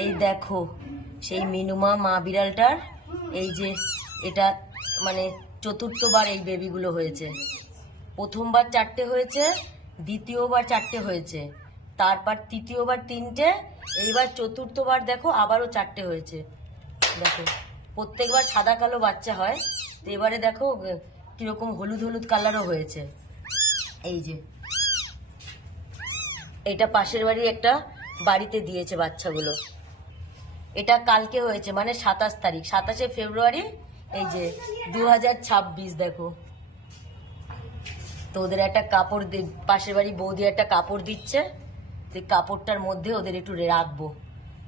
এই দেখো সেই মিনুমা মা বিড়ালটার এই যে এটা মানে চতুর্থবার এই বেবিগুলো হয়েছে। প্রথমবার 4টে হয়েছে, দ্বিতীয়বার 4টে হয়েছে, তারপর তৃতীয়বার 3টে, এইবার চতুর্থবার দেখো আবারও 4টে হয়েছে। দেখো প্রত্যেকবার সাদা কালো বাচ্চা হয়, তো এবারে দেখো কিরকম হলুদ হলুদ কালারও হয়েছে। এই যে এটা পাশের বাড়ি একটা বাড়িতে দিয়েছে বাচ্চাগুলো। এটা কালকে হয়েছে মানে 27 তারিখ, 27শে ফেব্রুয়ারি, এই যে 2026। দেখো তো ওদের একটা কাপড় পাশের বাড়ি বৌদি একটা কাপড় দিচ্ছে, তো কাপড়টার মধ্যে ওদের একটু রাখবো।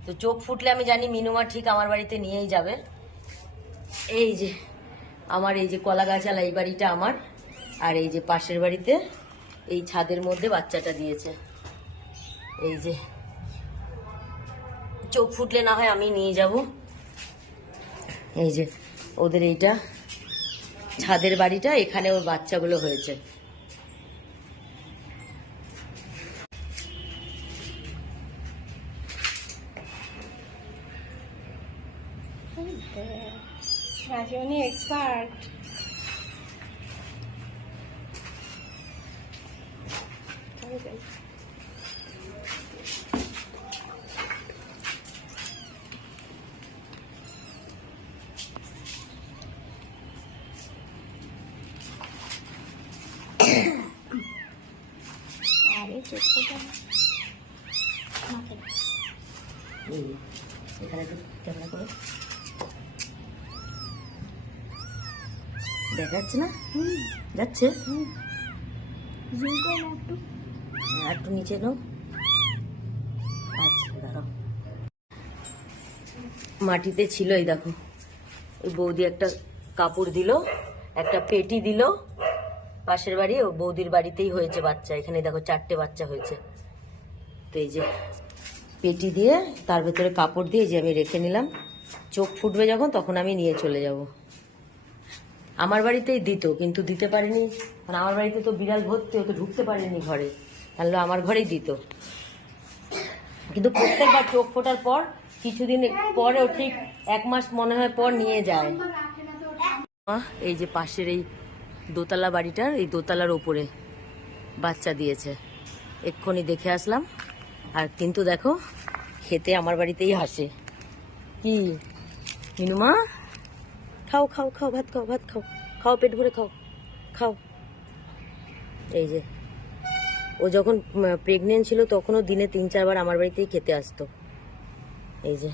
তো চোখ ফুটলে আমি জানি মিনুমা ঠিক আমার বাড়িতে নিয়েই যাবে। এই যে আমার এই যে কলা গাছালা এই বাড়িটা আমার, আর এই যে পাশের বাড়িতে এই ছাদের মধ্যে বাচ্চাটা দিয়েছে। এই যে চোখ ফুটলে না হয় আমি নিয়ে যাব। এই যে ওদের এইটা ছাদের বাড়িটা, এখানে ওর বাচ্চাগুলো হয়েছে। রাজনী এক্সপার্ট। আরে চোখটা এখানে একটু ক্যামেরা করো, দেখা যাচ্ছে না? যাচ্ছে, একটু নিচে নাও। আচ্ছা দাঁড়াও, মাটিতে ছিল। এই দেখো ওই বৌদি একটা কাপড় দিল, একটা পেটি দিল। পাশের বাড়ি ও বৌদির বাড়িতেই হয়েছে বাচ্চা, এখানে দেখো 4টে বাচ্চা হয়েছে। তো এই যে পেটি দিয়ে তার ভেতরে কাপড় দিয়ে যে আমি রেখে নিলাম, চোখ ফুটবে যখন তখন আমি নিয়ে চলে যাব। আমার বাড়িতেই দিত কিন্তু দিতে পারিনি, মানে আমার বাড়িতে তো বিড়াল ভর্তি, ও তো ঢুকতে পারেনি ঘরে, তাহলে আমার ঘরেই দিত। কিন্তু প্রত্যেকবার চোখ ফোটার পর কিছুদিন পরেও ঠিক 1 মাস মনে হয় পর নিয়ে যায়। এই যে পাশের এই দোতলা বাড়িটার এই দোতলার ওপরে বাচ্চা দিয়েছে, এক্ষুনি দেখে আসলাম। আর কিন্তু দেখো খেতে আমার বাড়িতেই হাসে। কি মিনুমা, খাও খাও খাও, ভাত খাও, ভাত খাও, খাও পেট ভরে খাও, খাও। এই যে ও যখন প্রেগনেন্ট ছিল তখনও দিনে 3-4 বার আমার বাড়িতেই খেতে আসতো। এই যে